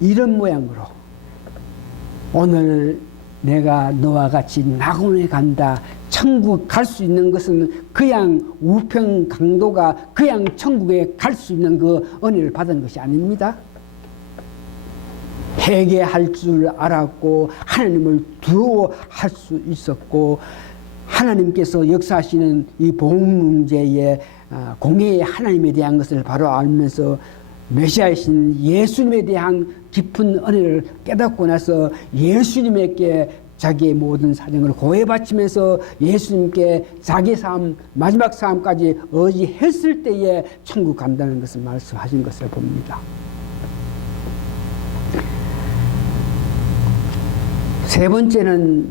이런 모양으로 오늘 내가 너와 같이 낙원에 간다. 천국 갈 수 있는 것은 그냥 우편 강도가 그냥 천국에 갈 수 있는 그 은혜를 받은 것이 아닙니다. 회개할 줄 알았고 하나님을 두려워할 수 있었고 하나님께서 역사하시는 이 복음 문제에 공의의 하나님에 대한 것을 바로 알면서 메시아이신 예수님에 대한 깊은 은혜를 깨닫고 나서 예수님에게 자기의 모든 사정을 고해 바치면서 예수님께 자기 삶 마지막 삶까지 의지했을 때에 천국 간다는 것을 말씀하신 것을 봅니다. 세 번째는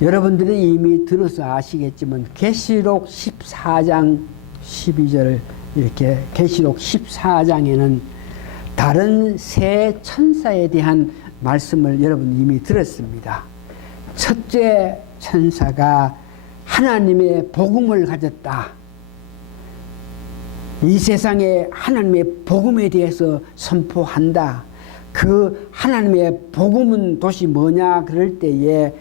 여러분들이 이미 들어서 아시겠지만 계시록 14장 12절 이렇게 계시록 14장에는 다른 세 천사에 대한 말씀을 여러분 이미 들었습니다. 첫째 천사가 하나님의 복음을 가졌다. 이 세상에 하나님의 복음에 대해서 선포한다. 그 하나님의 복음은 도대체 뭐냐 그럴 때에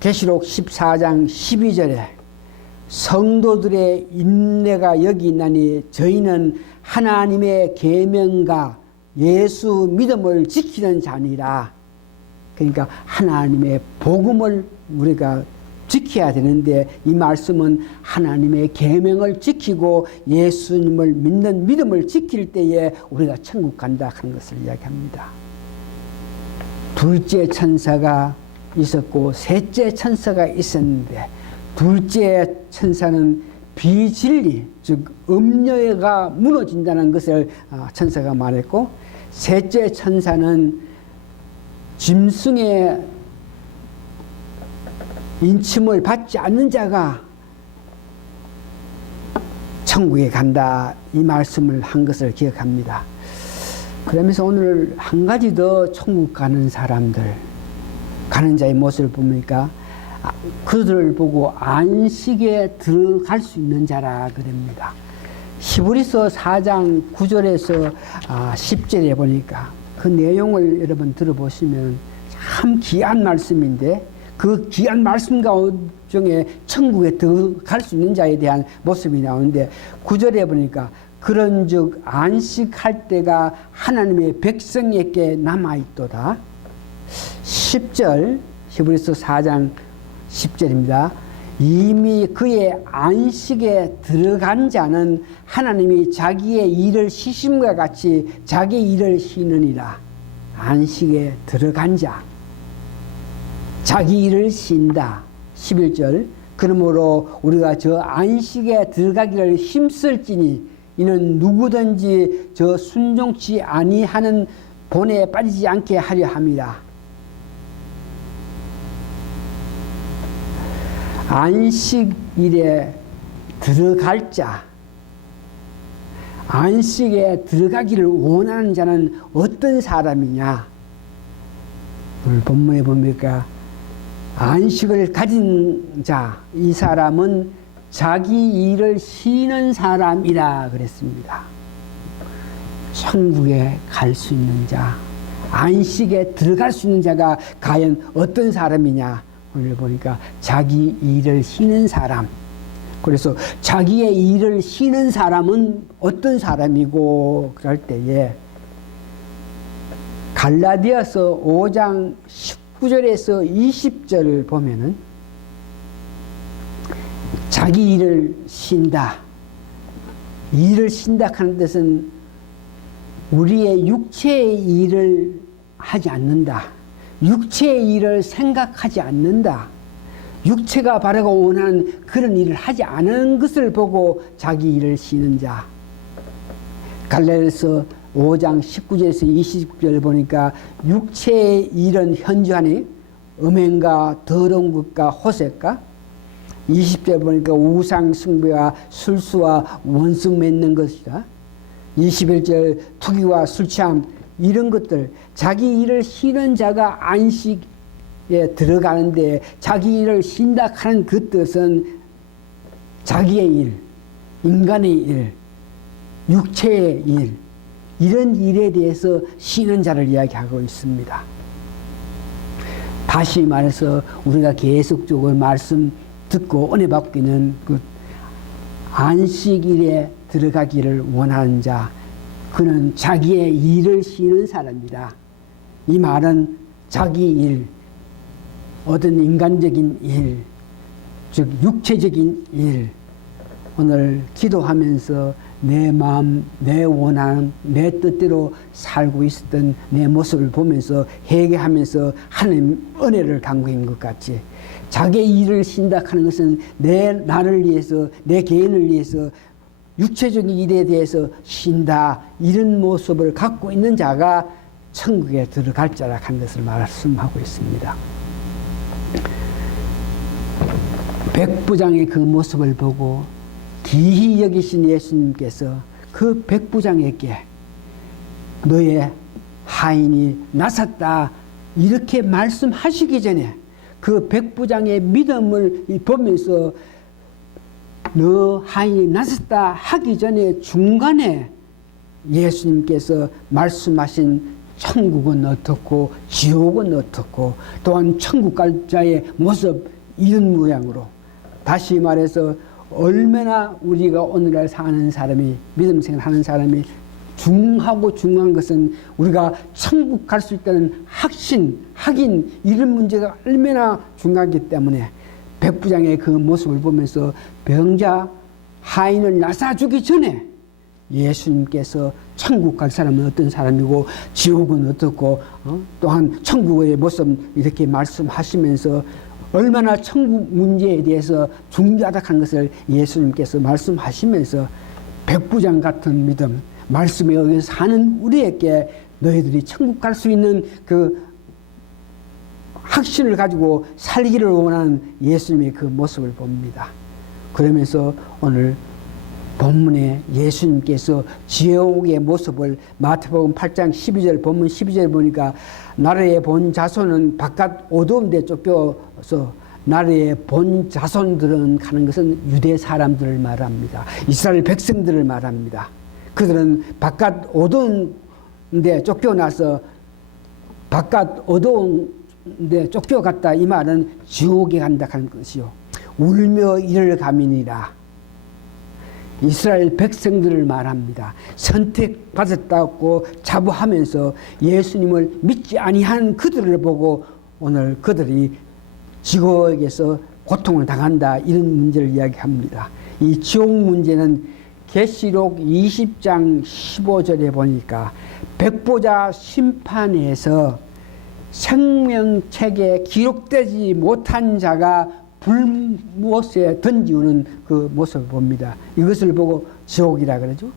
계시록 14장 12절에 성도들의 인내가 여기 있나니 저희는 하나님의 계명과 예수 믿음을 지키는 자니라. 그러니까 하나님의 복음을 우리가 지켜야 되는데 이 말씀은 하나님의 계명을 지키고 예수님을 믿는 믿음을 지킬 때에 우리가 천국 간다 하는 것을 이야기합니다. 둘째 천사가 있었고 셋째 천사가 있었는데 둘째 천사는 비진리 즉 음녀가 무너진다는 것을 천사가 말했고 셋째 천사는 짐승의 인침을 받지 않는 자가 천국에 간다 이 말씀을 한 것을 기억합니다. 그러면서 오늘 한 가지 더 천국 가는 사람들 가는 자의 모습을 보니까 그들을 보고 안식에 들어갈 수 있는 자라 그럽니다. 히브리서 4장 9절에서 10절에 보니까 그 내용을 여러분 들어보시면 참 귀한 말씀인데 그 귀한 말씀 가운데 천국에 들어갈 수 있는 자에 대한 모습이 나오는데 9절에 보니까 그런즉 안식할 때가 하나님의 백성에게 남아있도다. 10절 히브리서 4장 10절입니다. 이미 그의 안식에 들어간 자는 하나님이 자기의 일을 쉬심과 같이 자기 일을 쉬느니라. 안식에 들어간 자 자기 일을 쉰다. 11절 그러므로 우리가 저 안식에 들어가기를 힘쓸지니 이는 누구든지 저 순종치 아니하는 본에 빠지지 않게 하려 함이라. 안식일에 들어갈 자, 안식에 들어가기를 원하는 자는 어떤 사람이냐? 오늘 본문에 보니까 안식을 가진 자, 이 사람은 자기 일을 쉬는 사람이라 그랬습니다. 천국에 갈 수 있는 자, 안식에 들어갈 수 있는 자가 과연 어떤 사람이냐? 오늘 보니까 자기 일을 쉬는 사람. 그래서 자기의 일을 쉬는 사람은 어떤 사람이고 그럴 때에 갈라디아서 5장 19절에서 20절을 보면은 자기 일을 쉰다. 일을 쉰다 하는 뜻은 우리의 육체의 일을 하지 않는다. 육체의 일을 생각하지 않는다. 육체가 바라고 원하는 그런 일을 하지 않은 것을 보고 자기 일을 쉬는 자. 갈라디아서 5장 19절에서 20절 보니까 육체의 일은 현저하니 음행과 더러운 것과 호색과 20절 보니까 우상 숭배와 술수와 원수 맺는 것이다. 21절 투기와 술취함 이런 것들 자기 일을 쉬는 자가 안식에 들어가는데 자기 일을 쉰다 하는 그 뜻은 자기의 일, 인간의 일, 육체의 일 이런 일에 대해서 쉬는 자를 이야기하고 있습니다. 다시 말해서 우리가 계속적으로 말씀 듣고 은혜 받기는 그 안식일에 들어가기를 원하는 자, 그는 자기의 일을 쉬는 사람이다. 이 말은 자기 일, 어떤 인간적인 일, 즉 육체적인 일, 오늘 기도하면서 내 마음, 내 원한, 내 뜻대로 살고 있었던 내 모습을 보면서 회개하면서 하나님 은혜를 간구한 것 같이 자기의 일을 쉰다 하는 것은 나를 위해서, 내 개인을 위해서 육체적인 일에 대해서 쉰다, 이런 모습을 갖고 있는 자가 천국에 들어갈 자라 하는 것을 말씀하고 있습니다. 백부장의 그 모습을 보고 기히 여기신 예수님께서 그 백부장에게 너의 하인이 나섰다 이렇게 말씀하시기 전에 그 백부장의 믿음을 보면서 너 하인이 나섰다 하기 전에 중간에 예수님께서 말씀하신 천국은 어떻고 지옥은 어떻고 또한 천국 갈 자의 모습 이런 모양으로, 다시 말해서 얼마나 우리가 오늘날 사는 사람이, 믿음 생활하는 사람이 중하고 중요한 것은 우리가 천국 갈 수 있다는 확인 이런 문제가 얼마나 중요하기 때문에 백부장의 그 모습을 보면서 병자 하인을 나사주기 전에 예수님께서 천국 갈 사람은 어떤 사람이고 지옥은 어떻고 또한 천국의 모습 이렇게 말씀하시면서 얼마나 천국 문제에 대해서 중요하다 하는 것을 예수님께서 말씀하시면서 백부장 같은 믿음, 말씀에 의해서 사는 우리에게 너희들이 천국 갈 수 있는 그 확신을 가지고 살기를 원하는 예수님의 그 모습을 봅니다. 그러면서 오늘 본문에 예수님께서 지옥의 모습을 마태복음 8장 12절 본문 12절 보니까 나라의 본 자손은 바깥 어두운 데 쫓겨서, 나라의 본 자손들은 가는 것은 유대 사람들을 말합니다. 이스라엘 백성들을 말합니다. 그들은 바깥 어두운 데 쫓겨나서 바깥 어두운 데 쫓겨갔다, 이 말은 지옥에 간다 하는 것이요, 울며 이를 가미니라. 이스라엘 백성들을 말합니다. 선택받았다고 자부하면서 예수님을 믿지 아니한 그들을 보고 오늘 그들이 지옥에서 고통을 당한다, 이런 문제를 이야기합니다. 이 지옥 문제는 계시록 20장 15절에 보니까 백보자 심판에서 생명책에 기록되지 못한 자가 불못에 던지우는 그 모습을 봅니다. 이것을 보고 지옥이라 그러죠.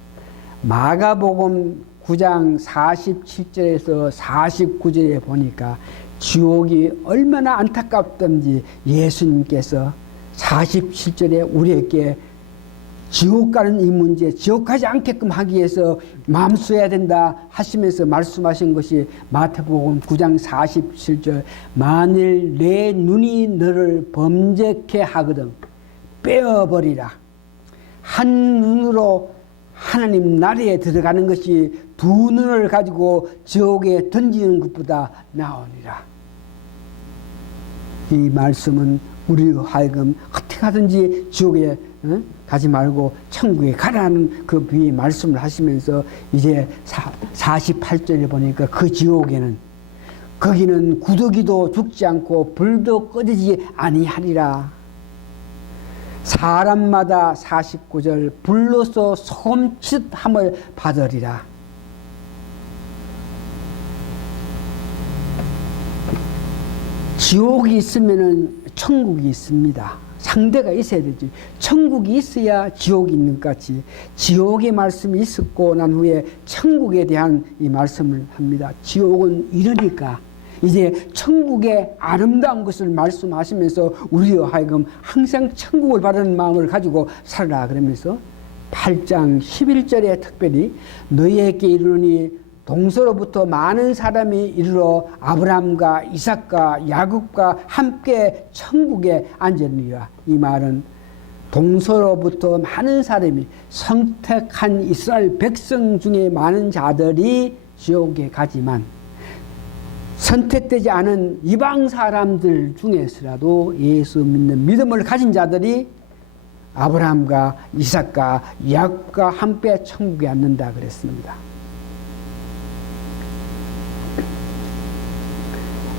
마가복음 9장 47절에서 49절에 보니까 지옥이 얼마나 안타깝던지 예수님께서 47절에 우리에게 지옥 가는 이 문제, 지옥 가지 않게끔 하기 위해서 마음써야 된다 하시면서 말씀하신 것이 마태복음 9장 47절, 만일 내 눈이 너를 범죄케 하거든 빼어버리라. 한 눈으로 하나님 나라에 들어가는 것이 두 눈을 가지고 지옥에 던지는 것보다 나으니라. 이 말씀은 우리로 하여금 어떻게 하든지 지옥에 가지 말고 천국에 가라는 그 비의 말씀을 하시면서 이제 48절에 보니까 그 지옥에는 거기는 구더기도 죽지 않고 불도 꺼지지 아니하리라. 사람마다 49절 불로서 소금짓함을 받으리라. 지옥이 있으면은 천국이 있습니다. 상대가 있어야 되지. 천국이 있어야 지옥이 있는 것 같이 지옥의 말씀이 있었고 난 후에 천국에 대한 이 말씀을 합니다. 지옥은 이러니까 이제 천국의 아름다운 것을 말씀하시면서 우리와 하여금 항상 천국을 바라는 마음을 가지고 살아라 그러면서 8장 11절에 특별히 너희에게 이르노니 동서로부터 많은 사람이 이르러 아브라함과 이삭과 야곱과 함께 천국에 앉으리라. 이 말은 동서로부터 많은 사람이 선택한 이스라엘 백성 중에 많은 자들이 지옥에 가지만 선택되지 않은 이방 사람들 중에서라도 예수 믿는 믿음을 가진 자들이 아브라함과 이삭과 야곱과 함께 천국에 앉는다 그랬습니다.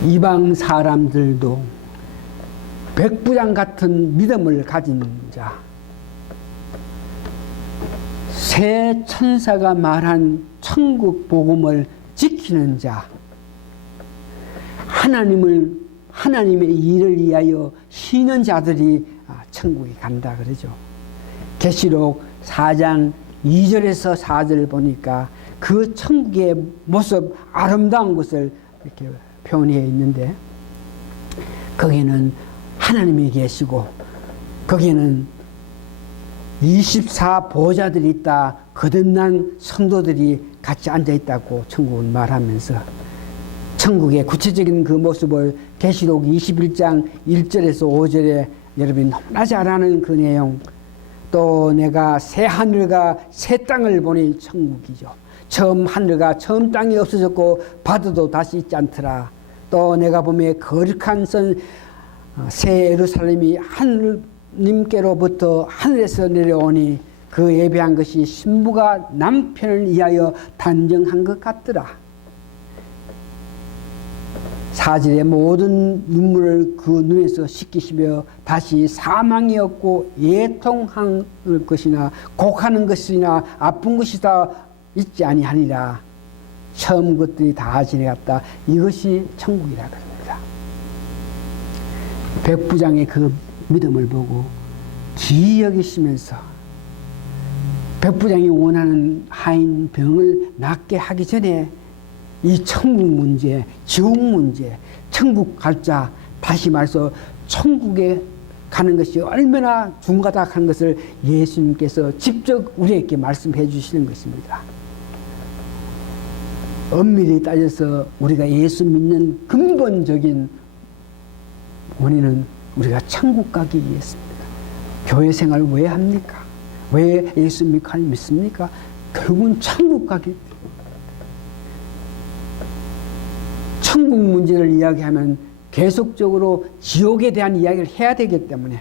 이방 사람들도 백부장 같은 믿음을 가진 자, 새 천사가 말한 천국 복음을 지키는 자, 하나님의 일을 위하여 쉬는 자들이 천국에 간다 그러죠. 계시록 4장 2절에서 4절을 보니까 그 천국의 모습, 아름다운 것을 이렇게 표현해 있는데, 거기는 하나님이 계시고 거기에는 24 보좌들이 있다, 거듭난 성도들이 같이 앉아 있다고 천국은 말하면서 천국의 구체적인 그 모습을 계시록 21장 1절에서 5절에 여러분이 너무나 잘 아는 그 내용, 또 내가 새 하늘과 새 땅을 보니 천국이죠. 처음 하늘과 처음 땅이 없어졌고 바다도 다시 있지 않더라. 또 내가 보며 거룩한 새 예루살렘이 하느님께로부터 하늘에서 내려오니 그 예배한 것이 신부가 남편을 위하여 단정한 것 같더라. 4절에 모든 눈물을 그 눈에서 씻기시며 다시 사망이 없고 애통할 것이나 곡하는 것이나 아픈 것이 다 있지 아니하니라. 처음 것들이 다 지나갔다. 이것이 천국이라 그럽니다. 백부장의 그 믿음을 보고 기이 여기시면서 백부장이 원하는 하인 병을 낫게 하기 전에 이 천국 문제, 지옥 문제, 천국 갈자, 다시 말해서 천국에 가는 것이 얼마나 중요하다 하는 것을 예수님께서 직접 우리에게 말씀해 주시는 것입니다. 엄밀히 따져서 우리가 예수 믿는 근본적인 원인은 우리가 천국 가기 위해서입니다. 교회 생활 왜 합니까? 왜 예수 믿습니까? 결국은 천국 가기 위해서. 천국 문제를 이야기하면 계속적으로 지옥에 대한 이야기를 해야 되기 때문에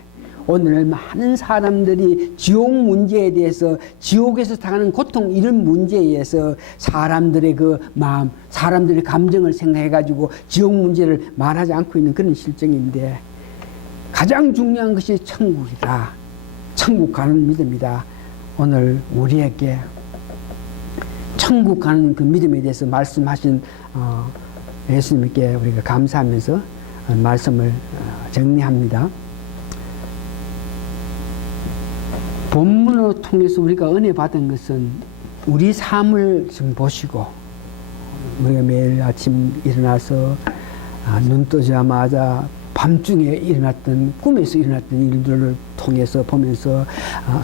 오늘 많은 사람들이 지옥 문제에 대해서, 지옥에서 당하는 고통, 이런 문제에 의해서 사람들의 그 마음, 사람들의 감정을 생각해가지고 지옥 문제를 말하지 않고 있는 그런 실정인데, 가장 중요한 것이 천국이다. 천국 가는 믿음이다. 오늘 우리에게 천국 가는 그 믿음에 대해서 말씀하신 예수님께 우리가 감사하면서 말씀을 정리합니다. 본문을 통해서 우리가 은혜 받은 것은 우리 삶을 지금 보시고, 우리가 매일 아침 일어나서 눈 뜨자마자 밤중에 일어났던, 꿈에서 일어났던 일들을 통해서 보면서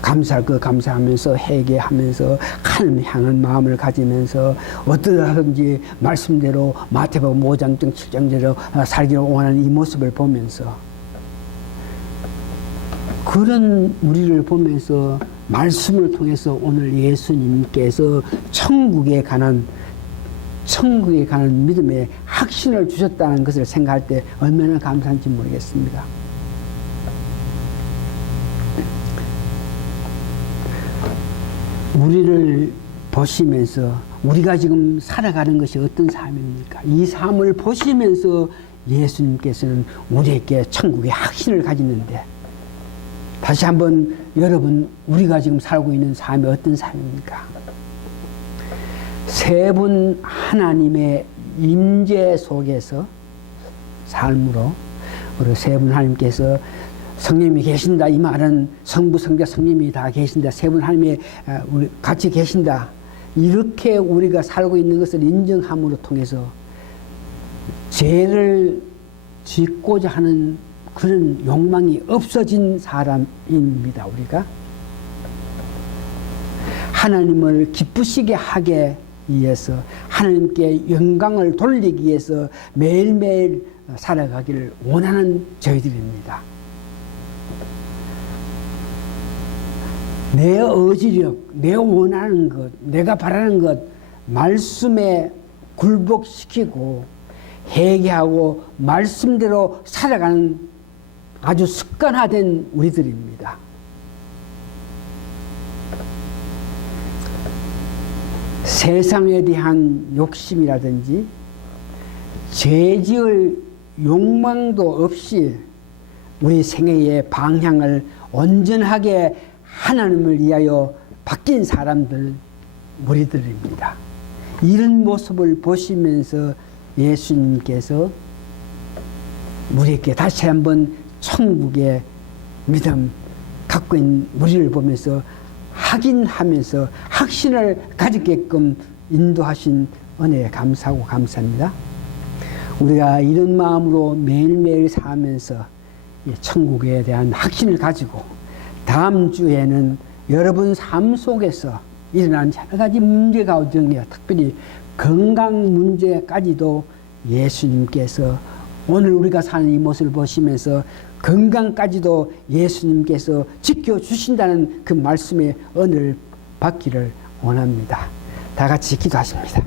감사할 거 감사하면서 회개하면서 하나님 향한 마음을 가지면서 어떠하든지 말씀대로 마태복음 5장 7장대로 살기를 원하는 이 모습을 보면서, 그런 우리를 보면서 말씀을 통해서 오늘 예수님께서 천국에 관한 믿음의 확신을 주셨다는 것을 생각할 때 얼마나 감사한지 모르겠습니다. 우리를 보시면서 우리가 지금 살아가는 것이 어떤 삶입니까? 이 삶을 보시면서 예수님께서는 우리에게 천국의 확신을 가지는데, 다시 한번 여러분, 우리가 지금 살고 있는 삶이 어떤 삶입니까? 세 분 하나님의 임재 속에서 삶으로, 우리 세 분 하나님께서 성령님이 계신다, 이 말은 성부, 성자, 성령님이 다 계신다, 세 분 하나님이 우리 같이 계신다, 이렇게 우리가 살고 있는 것을 인정함으로 통해서 죄를 짓고자 하는 그런 욕망이 없어진 사람입니다. 우리가 하나님을 기쁘시게 하게 위해서, 하나님께 영광을 돌리기 위해서 매일매일 살아가기를 원하는 저희들입니다. 내 의지력, 내 원하는 것, 내가 바라는 것 말씀에 굴복시키고 회개하고 말씀대로 살아가는 아주 습관화된 우리들입니다. 세상에 대한 욕심이라든지 죄지을 욕망도 없이 우리 생애의 방향을 온전하게 하나님을 위하여 바뀐 사람들, 우리들입니다. 이런 모습을 보시면서 예수님께서 우리에게 다시 한번 천국의 믿음 갖고 있는 우리를 보면서 확인하면서 확신을 가지게끔 인도하신 은혜에 감사하고 감사합니다. 우리가 이런 마음으로 매일매일 살면서 천국에 대한 확신을 가지고 다음 주에는 여러분 삶 속에서 일어난 여러 가지 문제 가운데 특별히 건강 문제까지도 예수님께서 오늘 우리가 사는 이 모습을 보시면서 건강까지도 예수님께서 지켜주신다는 그 말씀의 은혜를 받기를 원합니다. 다 같이 기도하십니다.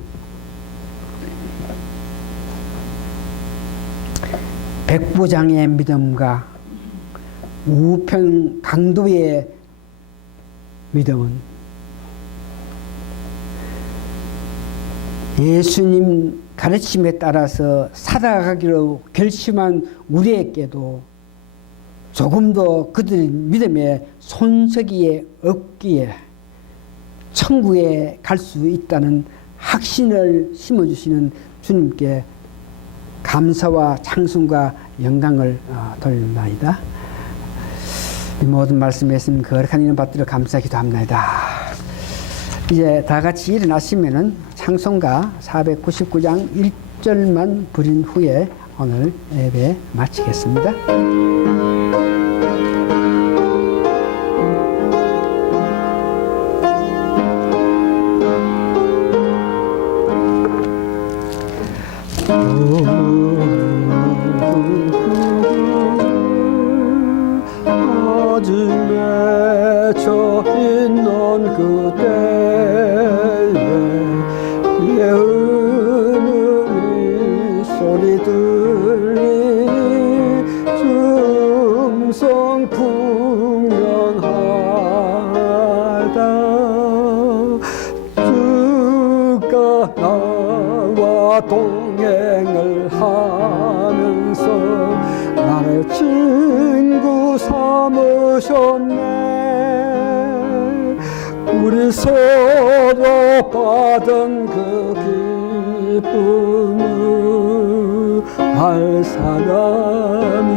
백부장의 믿음과 우편 강도의 믿음은 예수님 가르침에 따라서 살아가기로 결심한 우리에게도 조금도 그들의 믿음에 손색이 없기에 천국에 갈 수 있다는 확신을 심어주시는 주님께 감사와 찬송과 영광을 돌립니다. 이 모든 말씀에 거룩한 이름 받들어 감사하기도 합니다. 이제 다 같이 일어나시면은 찬송가 499장 1절만 부른 후에 오늘 예배 마치겠습니다. 동행을 하면서 나를 친구 삼으셨네. 우리 서로 받은 그 기쁨을 알 사람이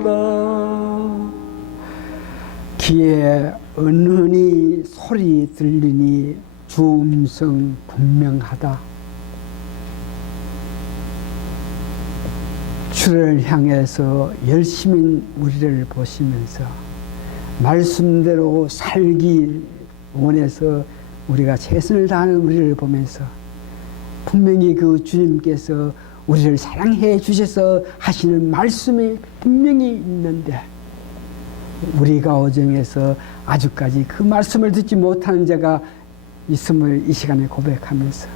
없도다. 귀에 은은히 소리 들리니 주 음성 분명하다. 주를 향해서 열심인 우리를 보시면서 말씀대로 살기 원해서 우리가 최선을 다하는 우리를 보면서 분명히 그 주님께서 우리를 사랑해 주셔서 하시는 말씀이 분명히 있는데 우리 가정에서 아직까지 그 말씀을 듣지 못하는 자가 있음을 이 시간에 고백하면서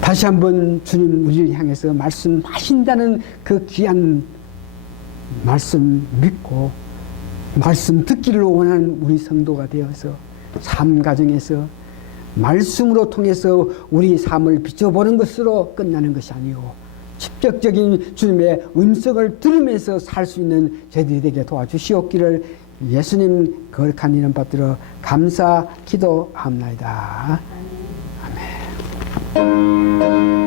다시 한번 주님 우리를 향해서 말씀하신다는 그 귀한 말씀 믿고 말씀 듣기를 원하는 우리 성도가 되어서 삶 가정에서 말씀으로 통해서 우리 삶을 비춰보는 것으로 끝나는 것이 아니고 직접적인 주님의 음성을 들으면서 살 수 있는 저희들이 되게 도와주시옵기를 예수님 거룩한 이름 받들어 감사 기도합니다. 아멘.